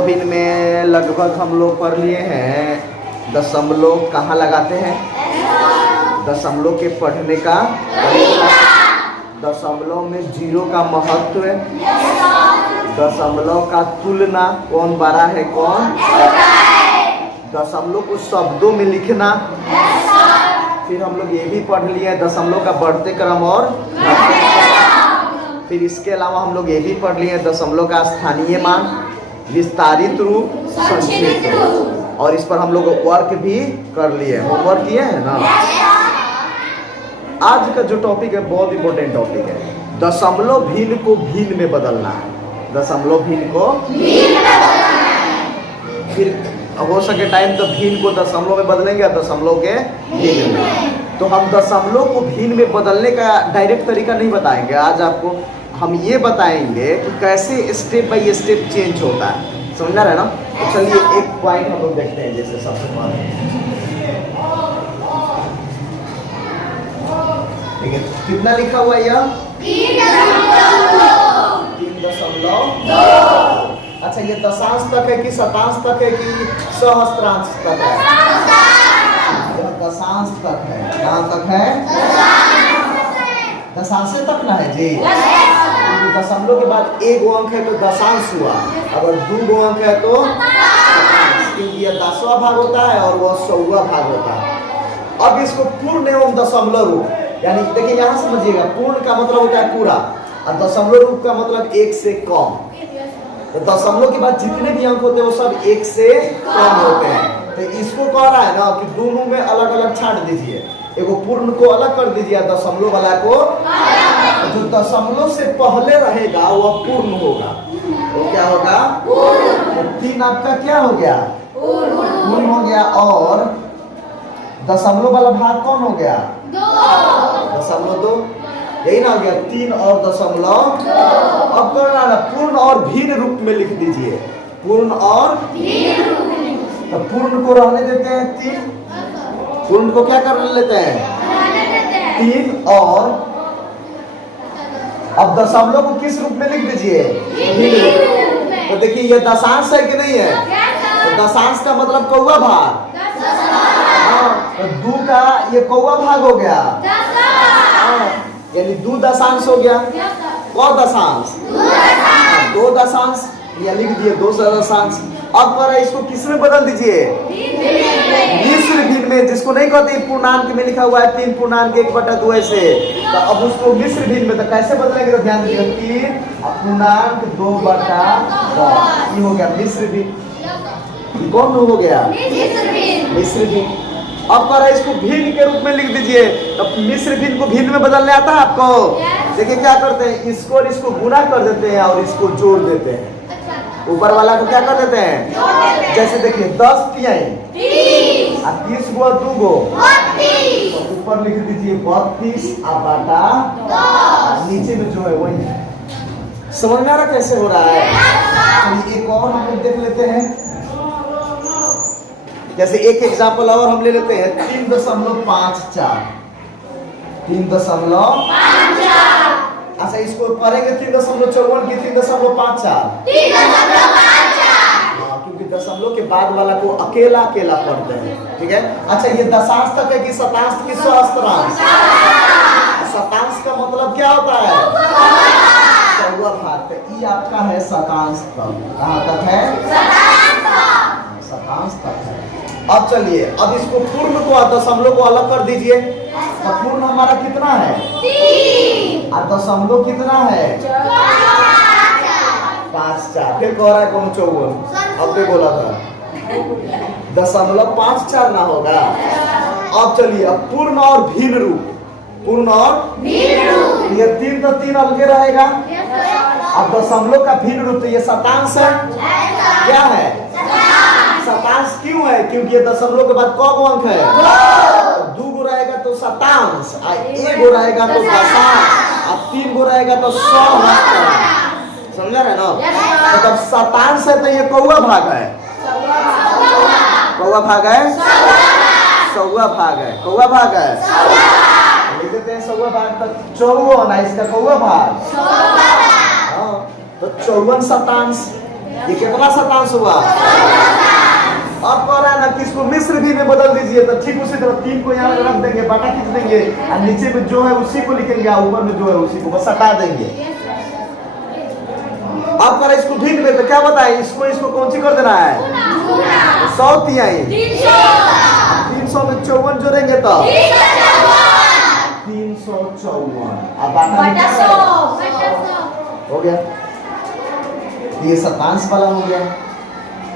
दशमलव भिन्न में लगभग हम लोग पढ़ लिए हैं दशमलव कहाँ लगाते हैं, दशमलव के पढ़ने का तरीका, दशमलव में जीरो का महत्व, दशमलव का तुलना, कौन बड़ा है कौन, दशमलव को शब्दों में लिखना। फिर हम लोग ये भी पढ़ लिए हैं दशमलव का बढ़ते क्रम और घटते क्रम। फिर इसके अलावा हम लोग ये भी पढ़ लिए हैं दशमलव का स्थानीय मान, विस्तारित रूप, संक्षिप्त रूप, और इस पर हम लोग वर्क भी कर लिए, होमवर्क किए हैं ना। आज का जो टॉपिक है बहुत इंपॉर्टेंट टॉपिक है, दशमलव भिन्न को भिन्न में बदलना है, दशमलव भिन्न को भिन्न में बदलना है। फिर हो सके टाइम तो भिन्न को दशमलव में बदलेंगे, दशमलव के भिन्न में। तो हम दशमलव को भिन्न में बदलने का डायरेक्ट तरीका नहीं बताएंगे आज आपको, हम ये बताएंगे कि कैसे स्टेप बाय स्टेप चेंज होता है, समझा रहे ना। तो चलिए एक पॉइंट हम लोग देखते हैं। जैसे सबसे पहले ठीक है, कितना लिखा हुआ है यह 3.2। अच्छा, ये दशांश तक है कि शतांश तक है कि सहस्त्रांश तक है? यह दशांश तक है। कहाँ तक है? दशांश तक ना है जी। दशमलव के बाद एक गो अंक है तो दशांश हुआ, अगर दो गो अंक है तो शतांश, क्योंकि यह 10वां भाग होता है और वह 100वां भाग होता है। अब इसको पूर्ण एवं दशमलव रूप, यानी देखिए यहाँ समझिएगा, पूर्ण का मतलब होता है पूरा और दशमलव रूप का मतलब एक से कम। तो दशमलव के बाद जितने भी अंक होते हैं वो सब एक से कम होते हैं। तो इसको कह रहा है ना कि दोनों में अलग अलग छांट दीजिए, एगो पूर्ण को अलग कर दीजिए, दशमलव वाला को। जो दशमलव से पहले रहेगा वह पूर्ण होगा, वो क्या होगा? तो 3 आपका क्या हो गया? पूर्ण हो गया। और दशमलव वाला भाग कौन हो गया? दशमलव 2, यही ना हो गया 3 और दशमलव। अब करना ना पूर्ण और भिन्न रूप में लिख दीजिए, पूर्ण और तो पूर्ण को रहने देते हैं 3, पूर्ण को क्या कर लेते हैं 3, और अब दशमलव को किस रूप में लिख दीजिए? भिन्न रूप। तो देखिए ये दशांश है कि नहीं है? तो दशांश का मतलब कौवा भाग, तो 2 का ये कौवा भाग हो गया, यानी 2 दशांश हो गया। कौ दशांश? 2 दशांश, या लिख दिए 2 दशांश। अब पर इसको किस में बदल दीजिए? मिश्र भिन्न में, जिसको नहीं कहते पूर्णांक में लिखा हुआ है 3.1/2 ऐसे, तो अब उसको मिश्र भिन्न में तो कैसे बदलेंगे? तो ध्यान दीजिए 3 पूर्णांक 2/10, ये हो गया मिश्र भिन्न। कौन हो गया? मिश्र भिन्न। अब कर इसको भिन्न के रूप में लिख दीजिए। तो मिश्र भिन्न को भिन्न में बदलने आता है आपको? देखिए क्या करते हैं, इसको और इसको गुणा कर देते हैं और इसको जोड़ देते हैं। ऊपर वाला को क्या कर देते हैं? जैसे देखिए 10 30 और 30 गो 2 गो, तो ऊपर लिख दीजिए 32 बटा नीचे में जो है वही। समझ में आ रहा कैसे हो रहा है? एक और हम लोग देख लेते हैं। जैसे एक एग्जाम्पल और हम ले लेते हैं 3.54, 3.54। अच्छा, इसको पढ़ेंगे 3.54 की 3.54? क्योंकि दशमलव के बाद वाला को अकेला अकेला पढ़ते हैं, ठीक है। अच्छा, ये दशांश तक है कि शतांश की सहस्त्रांश? शतांश का मतलब क्या होता है? 100वां भाग। ये आपका है शतांश तक। कहाँ तक है? शतांश तक है। अब चलिए, अब इसको पूर्ण को दशमलव को अलग कर दीजिए। तो पूर्ण हमारा कितना है? 3, और दशमलव कितना है? 5/4। फिर कह रहा है कौन 54? अब भी बोला था दशमलव 5/4 ना होगा। अब चलिए, अब पूर्ण और भिन्न रूप, पूर्ण और भिन्न रूप, ये 3 तो 3 अलग रहेगा। अब दशमलव का भिन्न रूप, तो ये शतांश है। क्या है? शतांश क्यों है? क्योंकि ये दशमलव के बाद कौ अंक है? 2 गो रहेगा तो शतांश, 1 गो रहेगा तो दशांश, और 3 गो रहेगा तो सहस्त्रांश। समझा रहे ना? मतलब शतांश है तो ये कौवा भाग है, कौवा भाग है, 100वां भाग है, कौवा भाग है, लिख देते हैं 100वां भाग। तो 54 है इसका कौवा भाग, तो 54 शतांश। ये कितना शतांश हुआ? अब कह रहा है ना कि इसको मिस्र भी में बदल दीजिए, तो ठीक उसी तरह 3 को यहाँ रख देंगे, बाटा खींच देंगे और नीचे में जो है उसी को लिखेंगे और ऊपर में जो है उसी को बस हटा देंगे। अब कह रहा है इसको भिन्न में, तो क्या बताए इसको कौन सी कर देना है? 100 तिहाई 300 में 54 जोड़ेंगे तो 354। अब बाटा हो गया, ये शतांश वाला हो गया।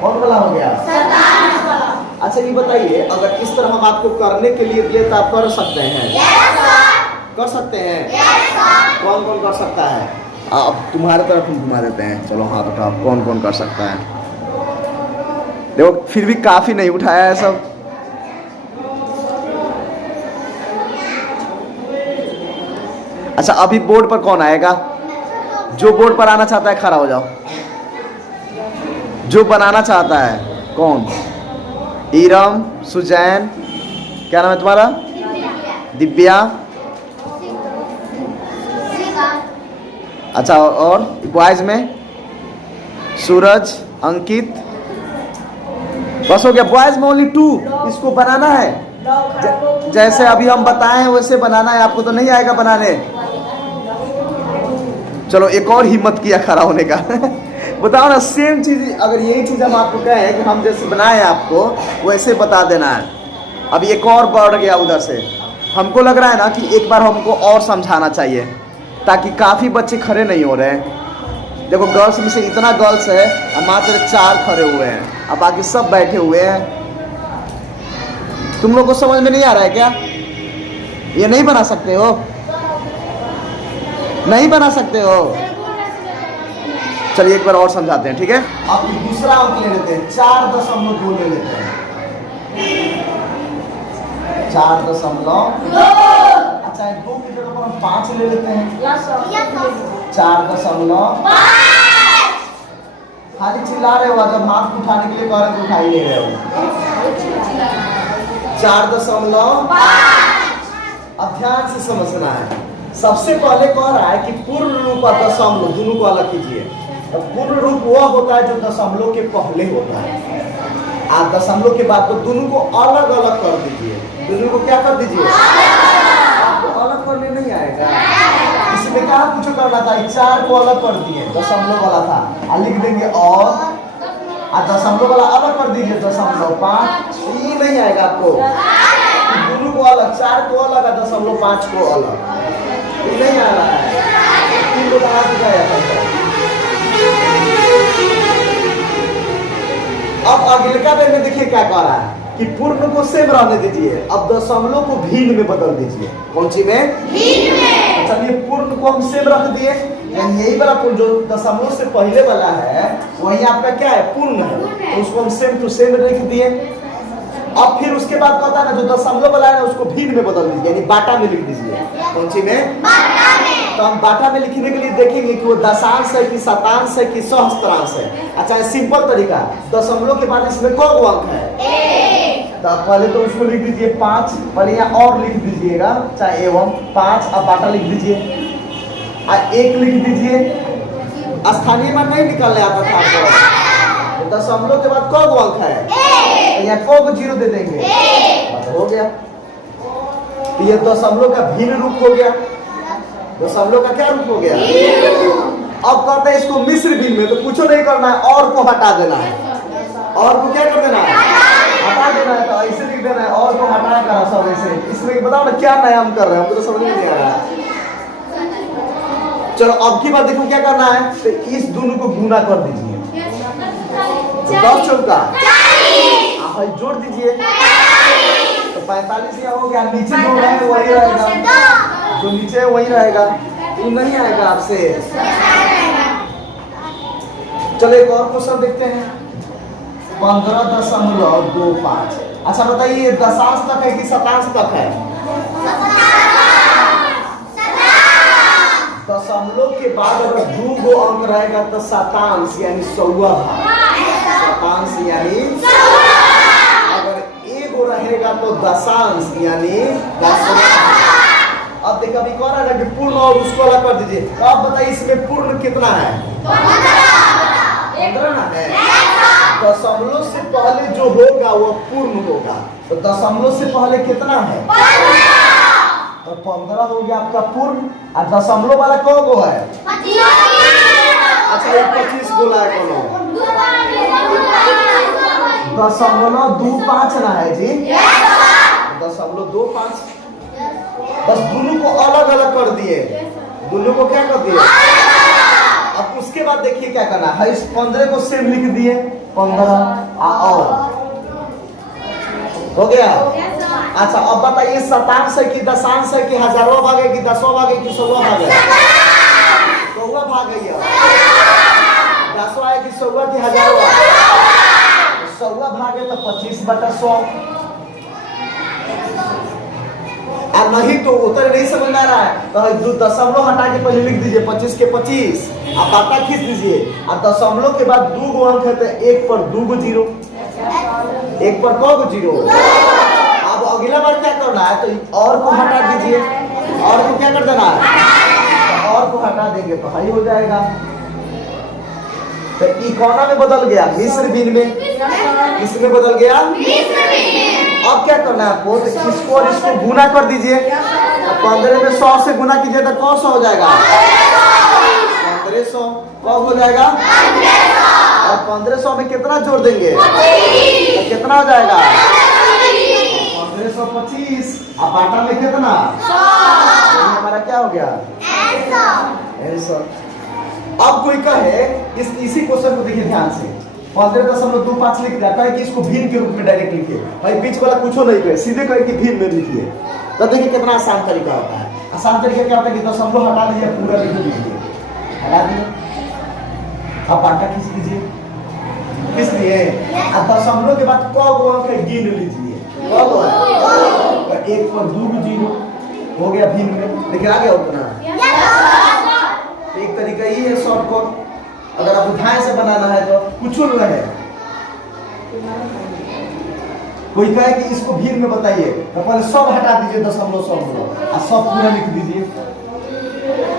कौन वाला हो गया? शतांश वाला। अच्छा ये बताइए, अगर इस तरह हम आपको करने के लिए दिए तो आप कर सकते हैं? कर सकते हैं? कौन कौन कर सकता है? अब तुम्हारे तरफ हम घुमा देते हैं, चलो हाथ उठाओ, कौन कौन कर सकता है? देखो फिर भी काफी नहीं उठाया है सब। अच्छा अभी बोर्ड पर कौन आएगा? जो बोर्ड पर आना चाहता है खड़ा हो जाओ। जो बनाना चाहता है कौन? ईरम, सुजैन, क्या नाम है तुम्हारा? दिव्या। अच्छा और बॉयज में सूरज, अंकित, बस हो गया। बॉयज में ओनली 2। इसको बनाना है जैसे अभी हम बताए हैं वैसे बनाना है। आपको तो नहीं आएगा बनाने। चलो एक और हिम्मत किया खड़ा होने का। बताओ ना सेम चीज, अगर यही चीज हम आपको कहें कि हम जैसे बनाए आपको वैसे बता देना है। अब एक और बढ़ गया उधर से। हमको लग रहा है ना कि एक बार हमको और समझाना चाहिए ताकि काफ़ी बच्चे खड़े नहीं हो रहे हैं। देखो गर्ल्स में से इतना गर्ल्स है और मात्र 4 खड़े हुए हैं, अब बाकी सब बैठे हुए हैं। तुम लोग को समझ में नहीं आ रहा है क्या? ये नहीं बना सकते हो? नहीं बना सकते हो? चलिए एक बार और समझाते हैं, ठीक है? अब दूसरा अंक ले लेते हैं, 4.2 ले लेते हैं। 4.2। अच्छा 2 की जगह पर हम 5 ले लेते हैं। 4.5। खाली चिल्ला रहे हो, जब हाथ उठाने के लिए कह रहे तो उठा ही नहीं रहे हो। 4.5। अब ध्यान से समझना है। सबसे पहले कह रहा है कि पूर्ण रूप और दशमलव दोनों को अलग कीजिए। पूर्ण रूप वह होता है जो दशमलव के पहले होता है, आप दशमलव के बाद तो दोनों को अलग अलग कर दीजिए। दोनों को क्या कर दीजिए? आपको अलग करने नहीं आएगा। इसमें क्या कुछ करना था? 4 को अलग कर दिए, दशमलव वाला था लिख देंगे और दशमलव वाला अलग कर दीजिए, 0.5। ये नहीं आएगा आपको। दोनों को अलग, 4 को अलग और 0.5 को अलग, ये नहीं आ रहा है। 3 को कहा दिखाया। अब अगले में देखिए क्या कह रहा है कि पूर्ण को सेम रहने दीजिए, अब दशमलव को भिन्न में बदल दीजिए। कौन सी में? भिन्न में। चलिए पूर्ण को हम सेम रख दिए, यानी यही वाला पूर्ण जो दशमलव से पहले वाला है वही आपका क्या है? पूर्ण है, तो उसको हम सेम टू सेम लिख दिए। अब फिर उसके बाद कहता है ना जो दशमलव वाला है ना उसको भिन्न में बदल दीजिए, यानी बाटा में लिख दीजिए। कौन सी में? बाटा में। तो हम बाटा में लिखने के लिए देखेंगे कि वो दशांश है कि शतांश है कि सहस्त्रांश है। अच्छा सिंपल तरीका, दशमलव के बाद इसमें कौन अंक है? 1। तो पहले तो उसको लिख दीजिए 5, पहले यहाँ और लिख दीजिएगा, चाहे एवं 5, अब बाटा लिख दीजिए और 1 लिख दीजिए। स्थानीय मान नहीं निकलने आता था। दशमलव के बाद कौन अंक है? यहाँ को 0 दे देंगे, हो गया। ये दशमलव का भिन्न रूप हो गया। दशमलव का क्या रूप हो गया? अब कहते हैं इसको मिश्र भिन्न में, तो कुछ नहीं करना है, और को हटा देना है। और को क्या कर देना है? हटा देना है। तो ऐसे लिख देना है, और को हटा कर सब ऐसे। इसमें बताओ ना क्या नया हम कर रहे हैं, हमको तो समझ में नहीं आ रहा है। चलो अब की बार देखो क्या करना है, तो इस दोनों को गुना कर दीजिए। 10 चौका जोड़ दीजिए तो 45 यहाँ हो गया। नीचे जो है वही रहेगा, जो नीचे है वही रहेगा, तो नहीं आएगा आपसे। चलो एक और क्वेश्चन देखते हैं। 15.25। अच्छा बताइए दशांश तक है कि शतांश तक है? दशमलव के बाद अगर 2 गो अंक रहेगा तो शतांश यानी 100वां भाग। शतांश यानी अगर 1 गो रहेगा तो दशांश यानी 10वां। अब देखो अभी कह रहा है कि पूर्ण और उसको अलग कर दीजिए। तो आप बताइए इसमें पूर्ण कितना है? 15 ना है। दशमलव से पहले जो होगा वो पूर्ण होगा। तो दशमलव से पहले कितना है? 15। तो 15 हो गया आपका पूर्ण। और दशमलव वाला कौन गो है? 25। अच्छा ये 25 बोला है कौन? दशमलव 25 ना है जी? दशमलव 25। बस दोनों को अलग अलग कर दिए। दोनों को क्या कर दिए? अब उसके बाद देखिए क्या करना है। इस 15 को सेम लिख दिए 15 और हो गया। अच्छा अब बताइए शतांश है कि दशांश है कि हजारों भाग है कि दसवां भाग है कि सौवा भाग है? सौवा भाग है। दसवां है कि सौवा कि हजारों? सौवा भाग है तो 25/100। और नहीं तो उत्तर नहीं समझ में आ रहा है तो दशमलव हटा के पहले लिख दीजिए 25 के 25। आप बाटा खींच दीजिए और दशमलव के बाद 2 गो अंक है तो 1 पर 2 गो जीरो। 1 पर कौ गो जीरो? अब अगला बार क्या करना है तो और को हटा दीजिए। और को क्या कर देना है? तो और को हटा देंगे तो हाई हो जाएगा। तो इकोना में बदल गया मिस्र बिन में। किसमें बदल गया? अब क्या करना है आपको? तो इसको और इसको गुना कर दीजिए। 15 में 100 से गुना कीजिए तो कौन सा हो जाएगा? 1500। कब हो जाएगा? और 1500 में कितना जोड़ देंगे तो कितना हो जाएगा? 1525। अब आटा में कितना? हमारा क्या हो गया? 100। अब कोई कहे इसी क्वेश्चन को देखिए ध्यान से। 15.25 लिख दिया, कहे कि इसको भीम के रूप में डायरेक्ट लिखिए। भाई बीच वाला कुछ नहीं कहे, सीधे कहे कि भीम में लिखिए। तो देखिए कितना आसान तरीका होता है। आसान तरीका क्या होता है कि दशमलव हटा दीजिए पूरा लिख दीजिए। हटा दिए। अब आटा खींच लीजिए। किस लिए? दशमलव के बाद कौ गो अंक है गिन लीजिए। कौ गो है? 1 पर 2 जीरो हो गया भीम में। देखिए आ गया उतना। एक तरीका ये है शॉर्टकट। अगर आप ध्यान से बनाना है तो कुछ नहीं है। कोई कहे कि इसको भीम में बताइए तो पहले सब हटा दीजिए दशमलव और सब पूरा लिख दीजिए।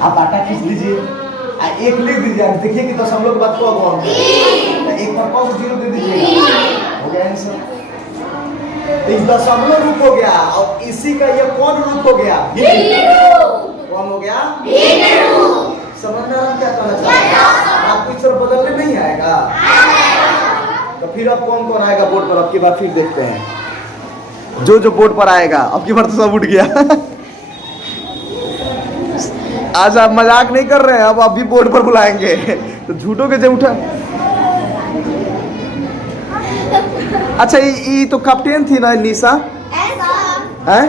आप आटा खींच लीजिए और 1 लिख दीजिए। देखिए कि दशमलव के बाद कौ गो अंक है। 1 पर कौ जीरो दे दीजिएगा। हो गया आंसर। एक दशमलव रूप हो गया और इसी का ये कौन रूप हो गया? कौन हो गया? समझ में क्या कहना चाहते हैं? आपको इस तरह बदलने नहीं आएगा तो फिर अब कौन कौन आएगा बोर्ड पर? अब की बार फिर देखते हैं। जो बोर्ड पर आएगा अब की बार तो सब उठ गया। आज आप मजाक नहीं कर रहे हैं, अब भी बोर्ड पर बुलाएंगे तो झूठों के जो उठा। अच्छा ये तो कैप्टन थी ना निशा है?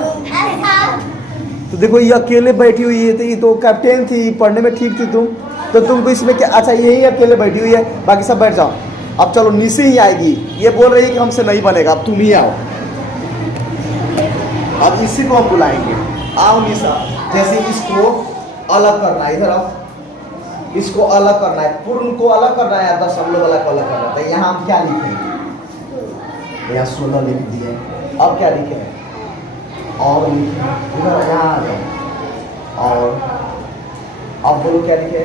तो देखो ये अकेले बैठी हुई है। तो ये तो कैप्टन थी, पढ़ने में ठीक थी तुम। तो तुमको इसमें क्या? अच्छा यही अकेले बैठी हुई है, बाकी सब बैठ जाओ। अब चलो निशा ही आएगी। ये बोल रही है कि हमसे नहीं बनेगा, अब तुम ही आओ। अब इसी को हम बुलाएंगे। आओ निशा। जैसे इसको अलग करना है, इधर आओ। इसको अलग करना है, पूर्ण को अलग करना है, दशमलव वाला को अलग करना है। तो यहाँ हम क्या लिखेंगे? यहाँ 16 लिख दिए। अब क्या लिखे? और इधर यहाँ आ जाओ। और अब बोलो क्या लिखे?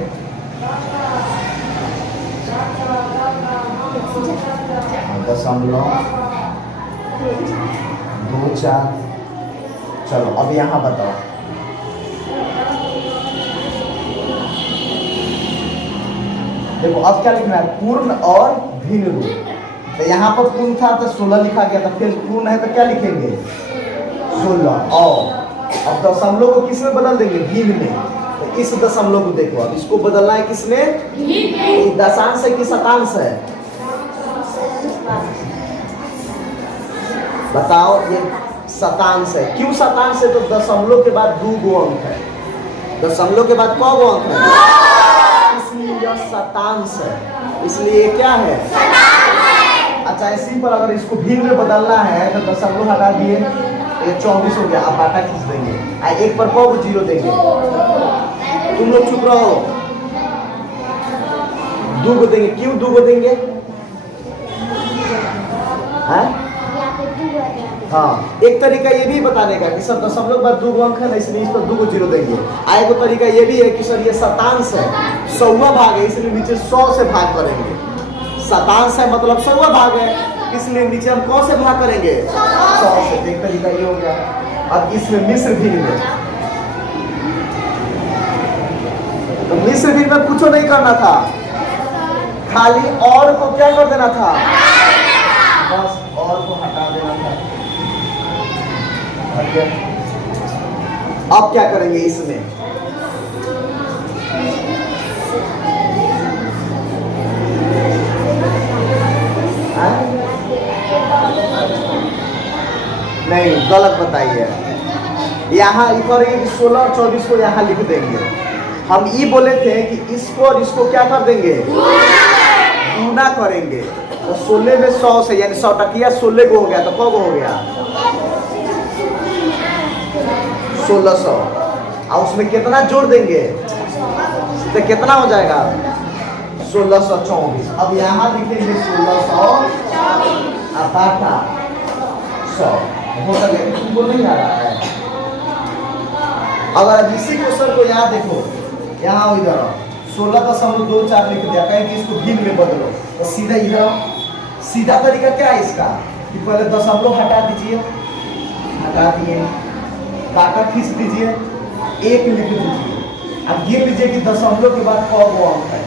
दशमलव 24। चलो अब यहाँ बताओ। देखो अब क्या लिखना है? पूर्ण और भिन्न रूप। तो यहाँ पर पूर्ण था तो 16 लिखा गया था। फिर पूर्ण है तो क्या लिखेंगे? 16। और अब दशमलव को किस में बदल देंगे? भिन्न में। तो इस दशमलव को देखो, अब इसको बदलना है किसमें? दशांश है कि शतांश है? बताओ। ये शतांश है। क्यों शतांश है? तो दशमलव के बाद 2 गो अंक है। दशमलव के बाद कौ गो अंक है? इसलिए यह शतांश है। इसलिए क्या है? अच्छा इसी पर अगर इसको भिन्न में बदलना है तो दशमलव हटा दिए, ये 24 हो गया। आप आटा खींच देंगे। 1 पर कौ जीरो देंगे? तुम लोग चुप रहो। 2 को देंगे। क्यों 2 को देंगे? हाँ एक तरीका ये भी बताने का कि सर दशमलव के बाद 2 अंक है ना, इसलिए इस पर 2 को जीरो देंगे। एक तरीका ये भी है कि सर ये शतांश है, 100वां भाग है, इसलिए नीचे 100 से भाग करेंगे। शतांश है मतलब 100वां भाग है, इसलिए नीचे हम कौन से भाग करेंगे? 100 से। एक तरीका ये हो गया। अब इसमें मिस्र भिन्न में, तो मिस्र भिन्न में कुछ नहीं करना था, खाली और को क्या कर देना था? बस और को हटा देना था। अब क्या करेंगे इसमें? नहीं, गलत बताइए। यहाँ करेंगे कि 16 और 24 को यहाँ लिख देंगे। हम ये बोले थे कि इसको और इसको क्या कर देंगे? गुना करेंगे। तो 16 में 100 से, यानी 100 टकिया 16 को हो गया, तो कब हो गया? 1600। और उसमें कितना जोड़ देंगे? तो कितना हो जाएगा? 1624। अब यहाँ लिखेंगे 1624 बाटा 100। तुमको नहीं आ रहा है? अगर इसी क्वेश्चन को यहाँ देखो, यहाँ इधर 16.24 लिख दिया, कहीं कि इसको भिन्न में बदलो, तो सीधा इधर। सीधा तरीका क्या है इसका कि पहले दशमलव हटा दीजिए, हटा दिए, काटा खींच दीजिए, 1 लिख दीजिए। अब गिन लीजिए कि दशमलव के बाद कब अंक है?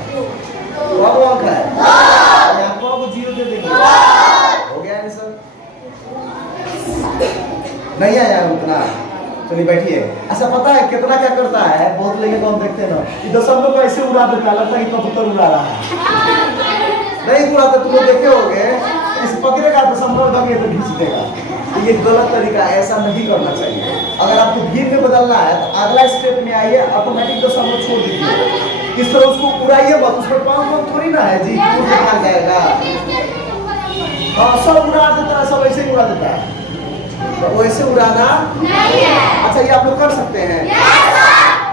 कब अंक है? यहाँ कब 0 दे देंगे? हो गया है सर? नहीं आया उतना? चलिए बैठिए। अच्छा, पता है कितना क्या करता है? बहुत लेके तो हम देखते हैं ना कि दशमलव को ऐसे उड़ा देता है, लगता है कि कबूतर उड़ा रहा है। नहीं उड़ाते, तुम लोग देखे होंगे, इस पकड़ेगा दशमलव दबे तो खींच देगा। तो ये गलत तरीका है, ऐसा नहीं करना चाहिए। अगर आपको भिन्न में बदलना है तो अगला स्टेप में आइए, ऑटोमेटिक दशमलव छोड़ दीजिए। इस तरह उसको उड़ाइए मत, उसमें पाँच थोड़ी ना है जी, भाग जाएगा। हाँ, सब उड़ा देता है, सब ऐसे ही उड़ा देता है, तो वैसे उड़ाना नहीं है। अच्छा, ये आप लोग कर सकते हैं?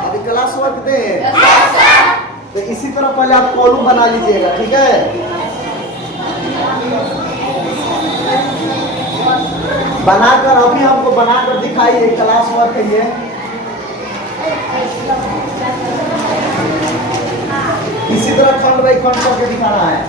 अभी क्लास वर्क दें, तो इसी तरह पहले आप कॉलम बना लीजिएगा, ठीक है? बनाकर अभी हमको बनाकर दिखाइए, क्लास वर्क है ये। इसी तरह खंड बाई खंड करके दिखाना है।